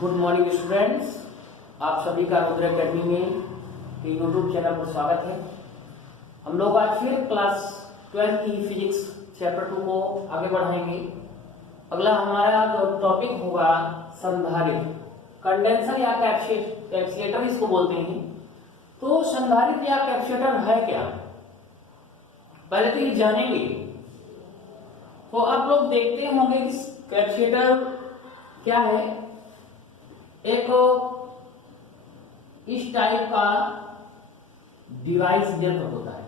Good morning students, आप सभी का रुद्र एकेडमी में यूट्यूब चैनल पर स्वागत है। हम लोग आज फिर क्लास 12 की फिजिक्स चैप्टर 2 को आगे बढ़ाएंगे। अगला हमारा जो टॉपिक होगा संधारित्र, कंडेंसर या कैप्सुलेटर इसको बोलते हैं। तो संधारित्र या कैप्सुलेटर है क्या, पहले तो ये जानेंगे। तो आप लोग देखते होंगे कि कैप्सुलेटर क्या है। एक इस टाइप का डिवाइस यंत्र होता है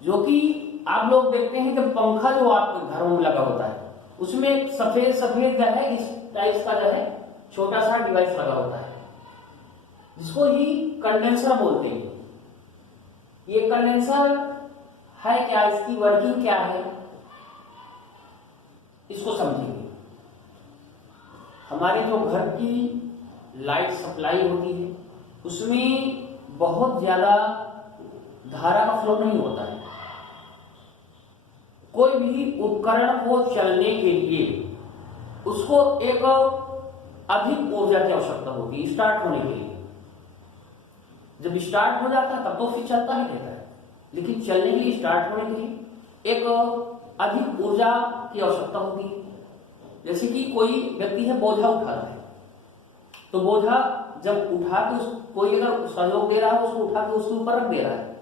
जो कि आप लोग देखते हैं कि पंखा जो आपके घरों में लगा होता है उसमें एक सफेद सफेद जो है इस टाइप का जो है छोटा सा डिवाइस लगा होता है जिसको ही कंडेंसर बोलते हैं। ये कंडेंसर है क्या, इसकी वर्किंग क्या है, इसको समझेंगे। हमारे जो घर की लाइट सप्लाई होती है उसमें बहुत ज्यादा धारा का फ्लो नहीं होता है। कोई भी उपकरण को चलने के लिए उसको एक अधिक ऊर्जा की आवश्यकता होती है स्टार्ट होने के लिए। जब स्टार्ट हो जाता है तब तो फिर चलता ही रहता है, लेकिन चलने के लिए, स्टार्ट होने के लिए एक अधिक ऊर्जा की आवश्यकता होती है। जैसे कि कोई व्यक्ति है बोझा उठाता है, तो बोझा जब उठा के कोई अगर सहयोग दे रहा है उसको उठा के उसके ऊपर रख दे रहा है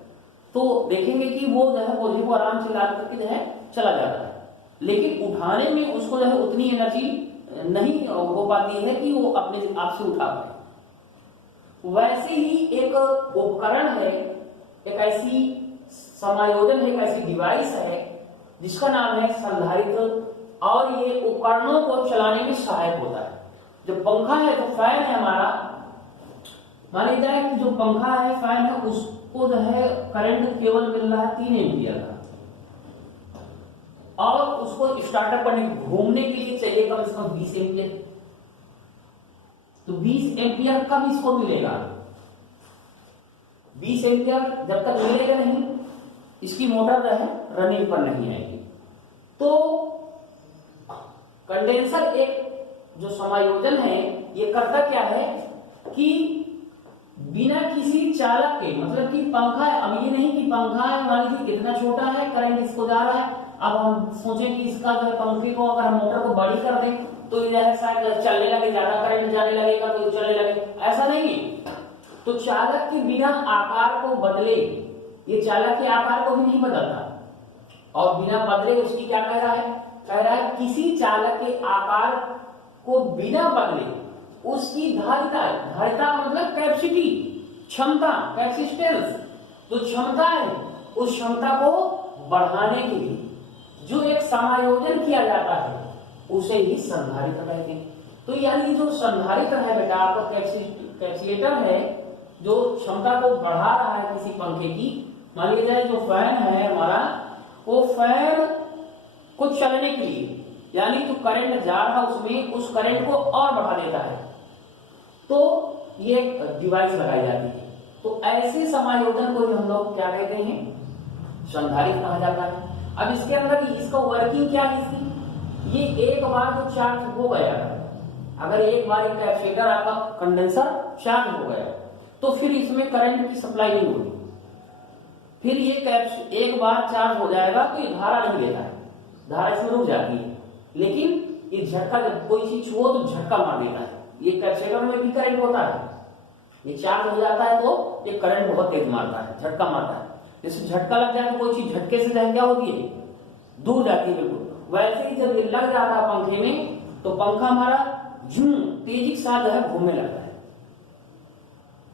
तो देखेंगे कि वो जो है बोझे को आराम से लाद करके जो है चला जाता है, लेकिन उठाने में उसको जो है उतनी एनर्जी नहीं हो पाती है कि वो अपने आप से उठा पाए। वैसे ही एक उपकरण है, एक ऐसी समायोजन है, एक ऐसी डिवाइस है जिसका नाम है संधारित्र, और ये उपकरणों को चलाने में सहायक होता है। जो पंखा है, तो फैन है हमारा, मान लीजिए कि जो पंखा है, फैन है, उसको जो है करंट केवल मिल रहा है 3 एम्पियर का, और उसको स्टार्टअप करने घूमने के लिए चाहिए कम से कम 20 एम्पियर। तो 20 एम्पियर कब इसको मिलेगा? 20 एम्पियर जब तक मिलेगा नहीं, इसकी मोटर जो है रनिंग पर नहीं आएगी। तो कंडेंसर एक जो समायोजन है ये करता क्या है कि बिना किसी चालक के, मतलब कि पंखा है, अब ये नहीं कि पंखा है मान लीजिए इतना छोटा है, करंट इसको जा रहा है, अब हम सोचें कि इसका जो है पंखे को अगर हम मोटर को बड़ी कर दें तो ये है शायद चलने लगे, ज्यादा करंट जाने लगेगा तो ये चलने लगे, ऐसा नहीं है। तो चालक के बिना आकार को बदले, ये चालक के आकार को भी नहीं बदलता, और बिना बदले उसकी क्या कह रहा है, कह रहा है किसी चालक के आकार को बिना बदले उसकी धारिता, धारिता मतलब कैपेसिटी, क्षमता, कैपेसिटेंस, जो क्षमता है उस क्षमता को बढ़ाने के लिए जो एक समायोजन किया जाता है उसे ही संधारित्र कहते हैं। तो यानी जो संधारित्र है बेटा, आपका कैपेसिलेटर है जो क्षमता को बढ़ा रहा है किसी पंखे की। मान लीजिए जो फैन है हमारा, वो फैन को चलने के लिए, यानी तो करंट जा रहा उसमें, उस करंट को और बढ़ा देता है, तो ये डिवाइस लगाई जाती है। तो ऐसे समायोजन को हम लोग क्या कहते हैं, संधारित्र कहा जाता है। अब इसके अंदर इसका वर्किंग क्या है इसकी, ये एक बार जो चार्ज हो गया, अगर एक बार एक कैपेसिटर आपका कंडेंसर चार्ज हो गया तो फिर इसमें करंट की सप्लाई नहीं होगी, फिर ये एक बार चार्ज हो जाएगा तो ये धारा नहीं देता है, धारा इसमें रुक जाती है, लेकिन ये झटका, जब कोई चीज छुओ तो झटका मार देता है। ये कैपेसिटर में भी करंट होता है, ये चार्ज हो जाता है तो ये करंट बहुत तेज मारता है, झटका मारता है। जैसे झटका लग जाए तो कोई चीज झटके से क्या होती है, दूर जाती है बिल्कुल। वैसे ही जब ये लग जाता है पंखे में तो पंखा हमारा झूम तेजी के साथ जो है घूमने लगता है,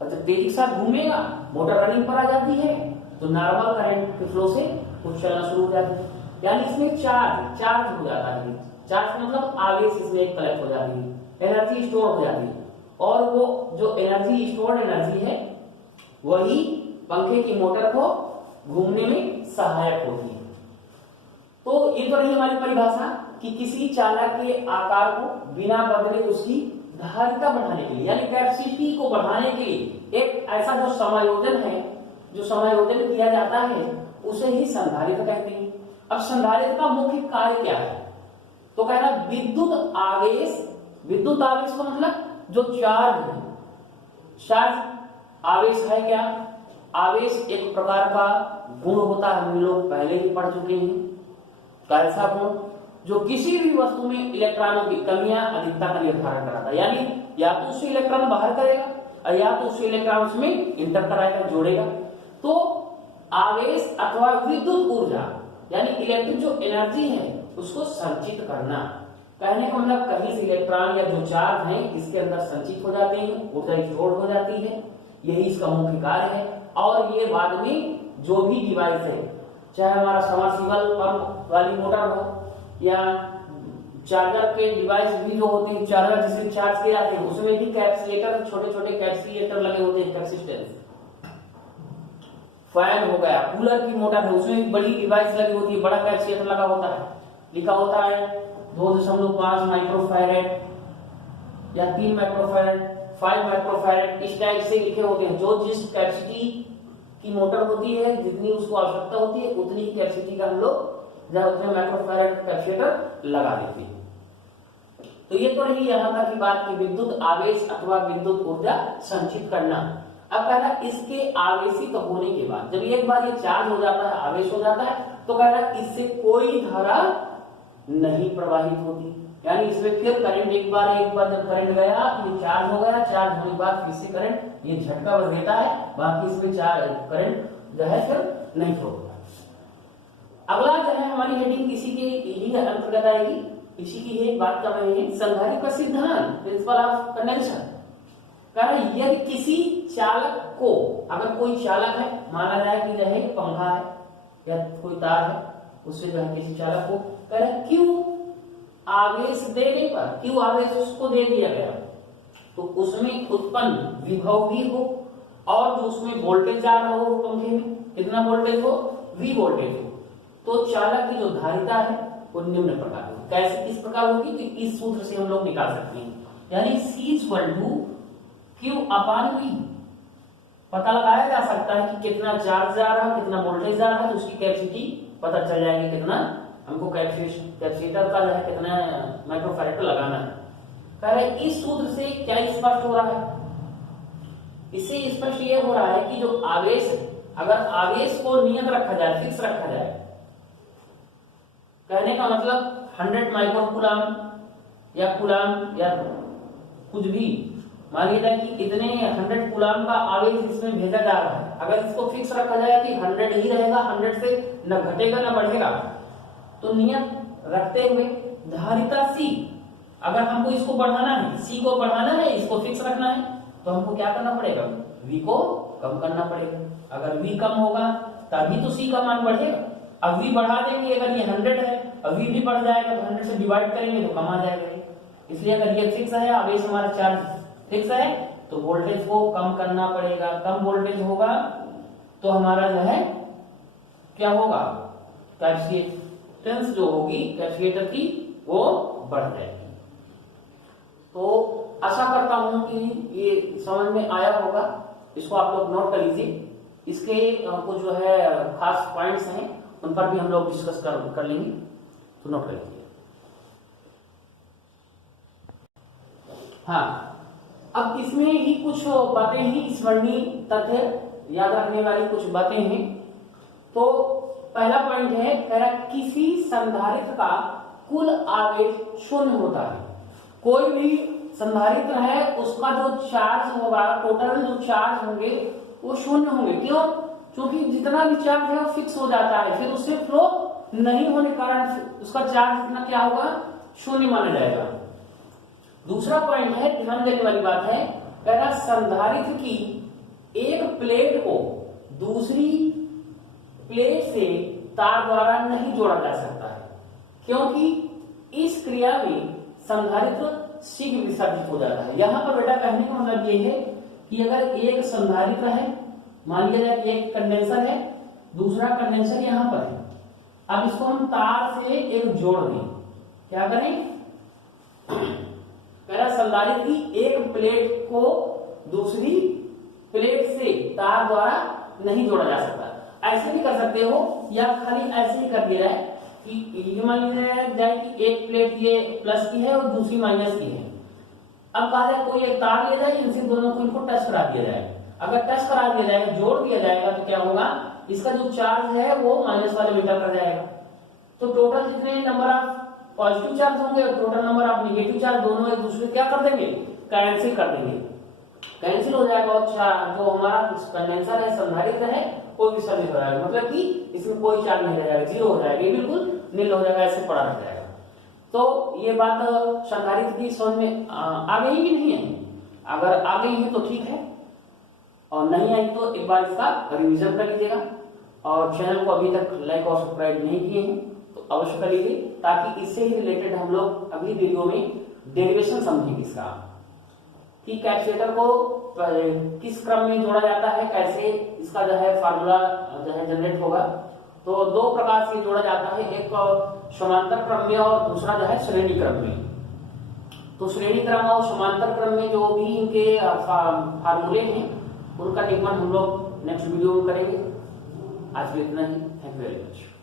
और जब तेजी के साथ घूमेगा मोटर रनिंग पर आ जाती है तो नॉर्मल करंट के फ्लो से कुछ चलना शुरू हो जाता है। यानी इसमें चार्ज हो जाता है, चार्ज मतलब आवेश इसमें एक कलेक्ट हो जाती है, एनर्जी स्टोर हो जाती है, और वो जो एनर्जी स्टोर्ड एनर्जी है वही पंखे की मोटर को घूमने में सहायक होती है। तो ये तो रही हमारी परिभाषा कि किसी चालक के आकार को बिना बदले उसकी धारिता बढ़ाने के लिए, यानी कैपेसिटी को बढ़ाने के लिए एक ऐसा जो समायोजन है, जो समायोजन किया जाता है उसे ही संधारित्र कहते हैं। अब संधारित्र का मुख्य कार्य क्या है? तो कह रहा विद्युत आवेश, विद्युत आवेश का मतलब जो चार्ज है, चार्ज आवेश है क्या? आवेश एक प्रकार का गुण होता है, हम लोग पहले ही पढ़ चुके हैं। कैसा गुण? जो किसी भी वस्तु में इलेक्ट्रॉनों की कमियां अधिकता का निर्धारण कराता है, यानी या तो उससे इलेक्ट्रॉन बाहर करेगा और या तो उससे इलेक्ट्रॉन उसमें इंटर कराएगा, जोड़ेगा। तो आवेश अथवा विद्युत ऊर्जा यानी इलेक्ट्रिक जो एनर्जी है उसको संचित करना। कहने का मतलब कहीं से इलेक्ट्रॉन या जो चार्ज है इसके अंदर संचित हो जाते हैं, ऊर्जा स्टोर हो जाती है, यही इसका मुख्य कार्य है। और ये बाद में जो भी डिवाइस है, चाहे हमारा सबमर्सिबल पंप वाली मोटर हो या चार्जर के डिवाइस भी जो होते हैं, चार्जर जिसे चार्ज किए जाते हैं उसमें भी कैपेसिटर, छोटे छोटे कैपेसिटर लगे होते हैं, कैपेसिटेंस। फैन हो गया, कूलर की मोटर है उसमें भी बड़ी डिवाइस लगी होती है, बड़ा कैपेसिटर लगा होता है, लिखा होता है 2.5 माइक्रोफैरेड या 3 माइक्रोफैरेड, 5 माइक्रोफैरेड, इस टाइप से लिखे होते हैं। जो जिस कैपेसिटी की मोटर होती है, जितनी उसको आवश्यकता होती है उतनी ही कैपेसिटी का हम लोग जहां उतने माइक्रोफैरेड कैपेसिटर लगा देते हैं। तो ये तो रही यहाँ तक की बात की विद्युत आवेश अथवा विद्युत ऊर्जा संचित करना। अब कह रहा है इसके आवेशित होने के बाद, जब एक बार ये चार्ज हो जाता है, आवेश हो जाता है, तो कह रहा है इससे कोई धारा नहीं प्रवाहित होती, यानी इसमें फिर करंट एक बार जब करंट गया, ये चार्ज हो गया, चार्ज होने के बाद फिर से करंट ये झटका बस देता है, बाकी इसमें करंट जो है फिर नहीं फ्लो होता। अगला जो है हमारी हेडिंग इसी के ही अंतर्गत आएगी, इसी की ही बात कर रहे हैं, संधारित्र का सिद्धांत, प्रिंसिपल ऑफ कंडेंसर। कारण यदि किसी चालक को, अगर कोई चालक है, माना जाए कि जो है पंखा है या कोई तार है, उससे जो है किसी चालक को कह रहा क्यों आवेश देने पर, क्यों आवेश उसको दे दिया गया, तो उसमें उत्पन्न विभव भी हो और जो उसमें वोल्टेज आ रहा हो पंखे में, कितना वोल्टेज हो, V वोल्टेज हो, तो चालक की जो धारिता है वो निम्न प्रकार होगी। कैसे, किस प्रकार होगी? तो इस सूत्र से हम लोग निकाल सकते हैं, यानी C Q/V पता लगाया जा सकता है कि कितना चार्ज जा रहा है, कितना वोल्टेज जा रहा है, तो उसकी कैपेसिटी पता चल जाएगी, कितना हमको कैपेसिटर का जो है कितना माइक्रोफैरेड लगाना है। कह रहे इस सूत्र से क्या स्पष्ट हो रहा है? इससे स्पष्ट ये हो रहा है कि जो आवेश, अगर आवेश को नियत रखा जाए, फिक्स रखा जाए, कहने का मतलब 100 माइक्रोकूलम या कूलम या कुछ भी, मान लिया जाए कि इतने 100 कूलम का आवेश इसमें भेजा जा रहा है, अगर इसको फिक्स रखा जाए कि 100 ही रहेगा, 100 से न घटेगा न बढ़ेगा, तो नियत रखते हुए धारिता C, अगर हमको इसको बढ़ाना है, C को बढ़ाना है, इसको फिक्स रखना है, तो हमको क्या करना पड़ेगा, V को कम करना पड़ेगा। अगर V कम होगा तभी तो C का मान बढ़ेगा। अब V बढ़ा देंगे, अगर ये 100 है, अब V भी बढ़ जाएगा, तो 100 से डिवाइड करेंगे तो कम आ जाएगा। इसलिए अगर ये फिक्स है, आवेश हमारा चार्ज फिक्स है, तो वोल्टेज को कम करना पड़ेगा। कम वोल्टेज होगा तो हमारा जो है क्या होगा, कैपेसिटेंस जो होगी कैपेसिटर की वो बढ़ जाएगी। तो आशा करता हूं कि ये समझ में आया होगा, इसको आप लोग नोट कर लीजिए। इसके कुछ जो है खास पॉइंट्स हैं, उन पर भी हम लोग डिस्कस कर लेंगे, तो नोट कर लीजिए। हाँ, अब इसमें ही कुछ बातें ही स्मरणीय तथ्य याद रखने वाली कुछ बातें हैं। तो पहला पॉइंट है, कह रहा किसी संधारित्र का कुल आवेश शून्य होता है। कोई भी संधारित्र है उसका जो चार्ज होगा, टोटल जो चार्ज होंगे वो शून्य होंगे। क्यों? क्योंकि जितना भी चार्ज है वो फिक्स हो जाता है, फिर उससे फ्लो नहीं होने के कारण उसका चार्ज इतना क्या होगा, शून्य माना जाएगा। दूसरा पॉइंट है, ध्यान देने वाली बात है, कह रहा संधारित्र की एक प्लेट को दूसरी प्लेट से तार द्वारा नहीं जोड़ा जा सकता है, क्योंकि इस क्रिया में संधारित्र शीघ्र विसर्जित हो जाता है। यहां पर बेटा कहने का मतलब ये है कि अगर एक संधारित्र है, मान लिया जाए कि एक कंडेंसर है, दूसरा कंडेंसर यहां पर है, अब इसको हम तार से एक जोड़ दें, क्या करें, संधारित्र की एक प्लेट को दूसरी प्लेट से तार द्वारा नहीं जोड़ा जा सकता। ऐसे भी कर सकते हो या खाली ऐसे ही कर दिया जाए कि ये मान लीजिए जाए कि एक प्लेट ये प्लस की है और दूसरी माइनस की है। अब कहा जाए कोई एक तार लिया जाए, इनसे दोनों को इनको टच करा दिया जाए। अगर टच करा दिया जाएगा, जोड़ दिया जाएगा, तो क्या होगा, इसका जो चार्ज है वो माइनस वाले में कर जाएगा। तो टोटल जितने नंबर ऑफ पॉजिटिव चार्ज होंगे और total number of negative charge दोनों एक दूसरे क्या कर देंगे, कैंसिल कर देंगे, कैंसिल हो जाएगा। और जो हमारा कंडेंसर है, संधारित्र है, वो विसर्जित हो जाएगा, मतलब कि इसमें कोई चार्ज नहीं रह जाएगा, जीरो हो जाएगा, ये बिल्कुल नील हो जाएगा, ऐसे पड़ा रह जाएगा। तो ये बात संधारित्र की समझ में आ गई कि नहीं है? अगर आ गई है तो ठीक है, और नहीं आई तो एक बार इसका रिवीजन कर लीजिएगा। और चैनल को अभी तक लाइक और सब्सक्राइब नहीं किए हैं तो अवश्य कर लीजिए, ताकि इससे ही रिलेटेड हम लोग अगली वीडियो में डेरिवेशन समझेंगे इसका, कि कैपेसिटर को किस क्रम में जोड़ा जाता है, कैसे इसका जो है फार्मूला जो है जनरेट होगा। तो दो प्रकार से जोड़ा जाता है, एक समांतर क्रम में और दूसरा जो है श्रेणी क्रम में। तो श्रेणी क्रम और समांतर क्रम में जो भी इनके फार्मूले हैं, उनका निगमन हम लोग नेक्स्ट वीडियो में करेंगे। आज भी इतना ही। Thank you very much.